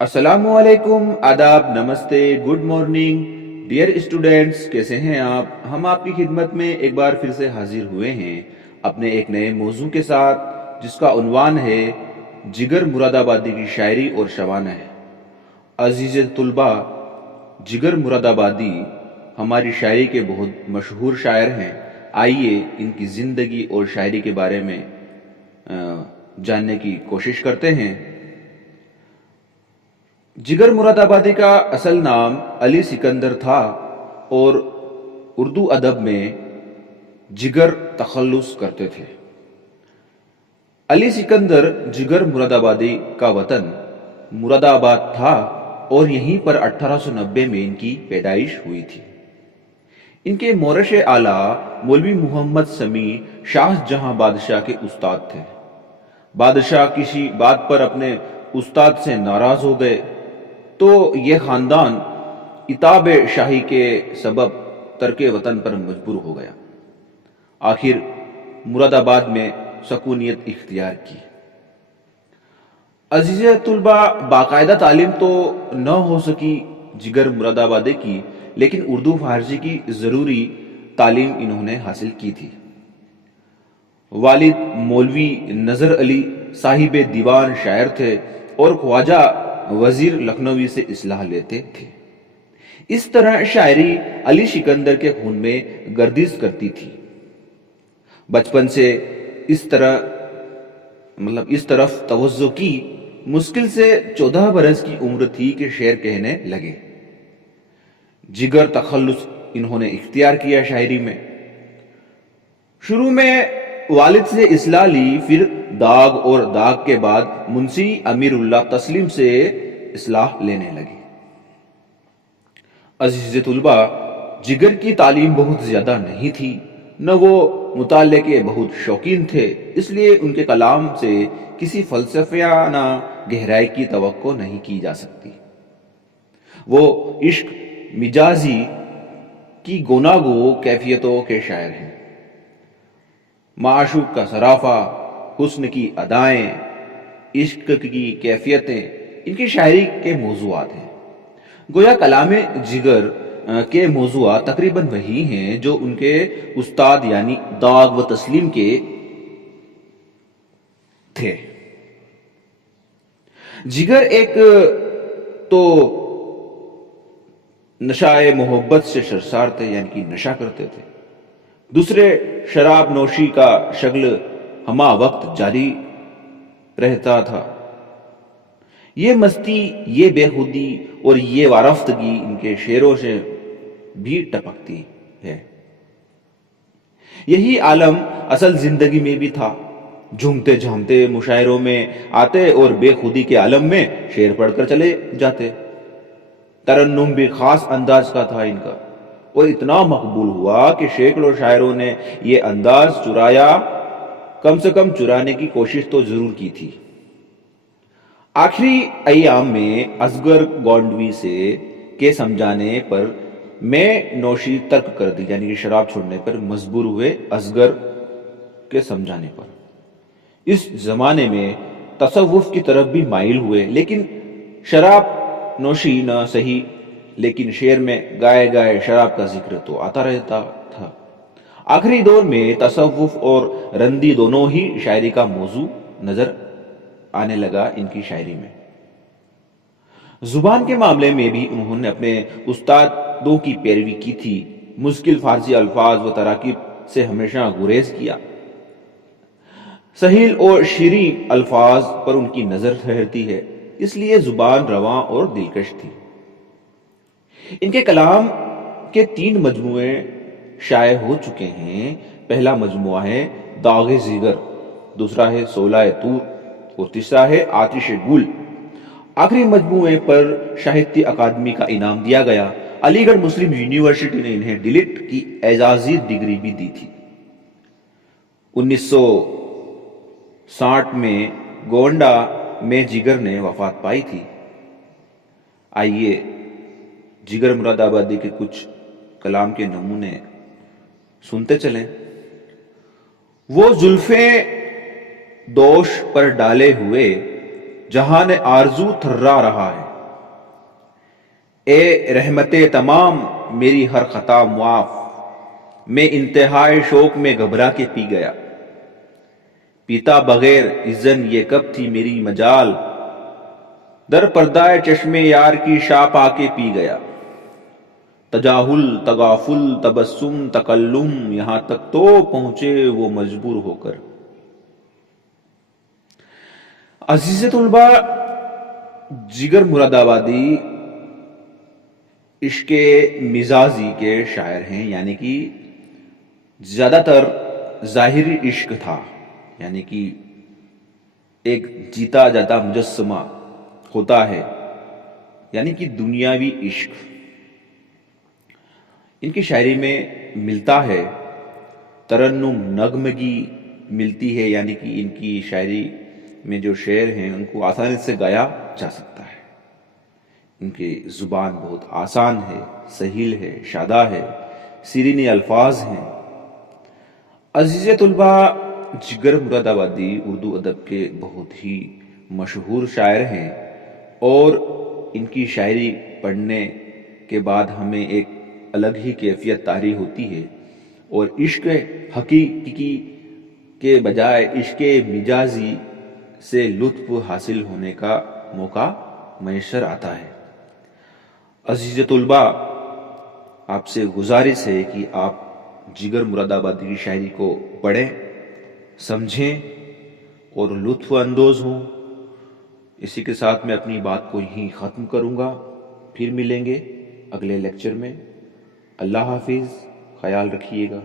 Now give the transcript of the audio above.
अस्सलामु अलैकुम, आदाब, नमस्ते, गुड मॉर्निंग डियर स्टूडेंट्स। कैसे हैं आप? हम आपकी खिदमत में एक बार फिर से हाजिर हुए हैं अपने एक नए मौजू के साथ, जिसका उन्वान है जिगर मुरादाबादी की शायरी और शवाना है। अजीज तुलबा, जिगर मुरादाबादी हमारी शायरी के बहुत मशहूर शायर हैं। आइए इनकी ज़िंदगी और शायरी के बारे में जानने की कोशिश करते हैं। जिगर मुरादाबादी का असल नाम अली सिकंदर था और उर्दू अदब में जिगर तखल्लुस करते थे। अली सिकंदर जिगर मुरादाबादी का वतन मुरादाबाद था और यहीं पर 1890 में इनकी पैदाइश हुई थी। इनके मोरश आला मौलवी मोहम्मद समी शाह जहां बादशाह के उस्ताद थे। बादशाह किसी बात पर अपने उस्ताद से नाराज हो गए तो ये खानदान इताब शाही के सबब तर्के वतन पर मजबूर हो गया। आखिर मुरादाबाद में सकूनियत इख्तियार की। अजीज़ तुलबा, बाकायदा तालीम तो न हो सकी जिगर मुरादाबादी की, लेकिन उर्दू फारसी की ज़रूरी तालीम इन्होंने हासिल की थी। वालिद मौलवी नज़र अली साहिब दीवान शायर थे और ख्वाजा वजीर लखनवी से इस्लाह लेते थे। इस तरह शायरी अली सिकंदर के खून में गर्दिश करती थी। बचपन से इस तरफ तवज्जो की। मुश्किल से 14 बरस की उम्र थी कि शेर कहने लगे। जिगर तखल्लुस इन्होंने इख्तियार किया शायरी में। शुरू में वालिद से इस्लाह ली, फिर दाग और दाग के बाद मुंशी अमीरुल्लाह तस्लीम से इस्लाह लेने लगे। अजीज़ तुलबा, जिगर की तालीम बहुत ज्यादा नहीं थी, न वो मुताले के बहुत शौकीन थे, इसलिए उनके कलाम से किसी फलसफियाना गहराई की तवक्को नहीं की जा सकती। वो इश्क मिजाजी की गोनागो कैफियतों के शायर हैं। माशूक का सराफा, हुस्न की अदाएं, इश्क की कैफियतें इनकी शायरी के मौज़ूआत हैं। गोया कलामे जिगर के मौज़ूआत तकरीबन वही हैं जो उनके उस्ताद यानी दाग व तस्लीम के थे। जिगर एक तो नशाए मोहब्बत से सरसार थे, यानी कि नशा करते थे। दूसरे, शराब नोशी का शगल हमा वक्त जारी रहता था। ये मस्ती, ये बेखुदी और ये वारफ्तगी इनके शेरों से भी टपकती है। यही आलम असल जिंदगी में भी था। झूमते झामते मुशायरों में आते और बेखुदी के आलम में शेर पढ़कर चले जाते। तरन्नुम भी खास अंदाज का था इनका और इतना मकबूल हुआ कि सैकड़ों शायरों ने ये अंदाज चुराया, कम से कम चुराने की कोशिश तो जरूर की थी। आखिरी अय्याम में असगर गोंडवी से के समझाने पर मैं नौशी तर्क कर दी, यानी कि शराब छोड़ने पर मजबूर हुए असगर के समझाने पर। इस जमाने में तसव्वुफ की तरफ भी माइल हुए, लेकिन शराब नौशी न सही, लेकिन शेर में गाए गाए शराब का जिक्र तो आता रहता था। आखिरी दौर में तसव्वुफ और रंदी दोनों ही शायरी का मौजू नजर आने लगा इनकी शायरी में। जुबान के मामले में भी उन्होंने अपने उस्तादों की पैरवी की थी। मुश्किल फारसी अल्फाज व तराकीब से हमेशा गुरेज किया। सहील और शीरी अल्फाज पर उनकी नजर ठहरती है, इसलिए जुबान रवां और दिलकश थी। इनके कलाम के 3 मजमुए शाये हो चुके हैं। पहला मजमुआ है दागे जिगर, दूसरा है सोलाए तूर और तीसरा है आतिश गुल। आखिरी मजमुए पर साहित्य अकादमी का इनाम दिया गया। अलीगढ़ मुस्लिम यूनिवर्सिटी ने इन्हें डिलीट की एजाजी डिग्री भी दी थी। 1960 में गोंडा में जिगर ने वफात पाई थी। आइए जिगर मुरादाबादी के कुछ कलाम के नमूने सुनते चलें। वो जुल्फे दोष पर डाले हुए जहां ने आरजू थर्रा रहा है, اے رحمت تمام میری ہر خطا معاف، میں انتہائے شوق میں گھبرا کے پی گیا، پیتا بغیر اذن یہ کب تھی میری مجال، در پردہ چشم یار کی شاپ آ کے پی گیا، تجاہل تغافل تبسم تکلم یہاں تک تو پہنچے وہ مجبور ہو کر۔ عزیز طلباء، جگر مراد آبادی عشق مزاجی کے شاعر ہیں، یعنی کہ زیادہ تر ظاہری عشق تھا، یعنی کہ ایک جیتا جاتا مجسمہ ہوتا ہے، یعنی کہ دنیاوی عشق ان کی شاعری میں ملتا ہے، ترنم نغمگی ملتی ہے، یعنی کہ ان کی شاعری میں جو شعر ہیں ان کو آسانی سے گایا جا سکتا ہے، ان کی زبان بہت آسان ہے، سہیل ہے، شادہ ہے، سیرین الفاظ ہیں۔ عزیز طلباء، جگر مراد آبادی اردو ادب کے بہت ہی مشہور شاعر ہیں، اور ان کی شاعری پڑھنے کے بعد ہمیں ایک الگ ہی کیفیت طاری ہوتی ہے، اور عشق حقیقی کے بجائے عشق مجازی سے لطف حاصل ہونے کا موقع میسر آتا ہے۔ عزیز طلباء، آپ سے گزارش ہے کہ آپ جگر مراد آبادی کی شاعری کو پڑھیں، سمجھیں اور لطف اندوز ہوں۔ اسی کے ساتھ میں اپنی بات کو یہیں ختم کروں گا، پھر ملیں گے اگلے لیکچر میں۔ اللہ حافظ، خیال رکھیے گا۔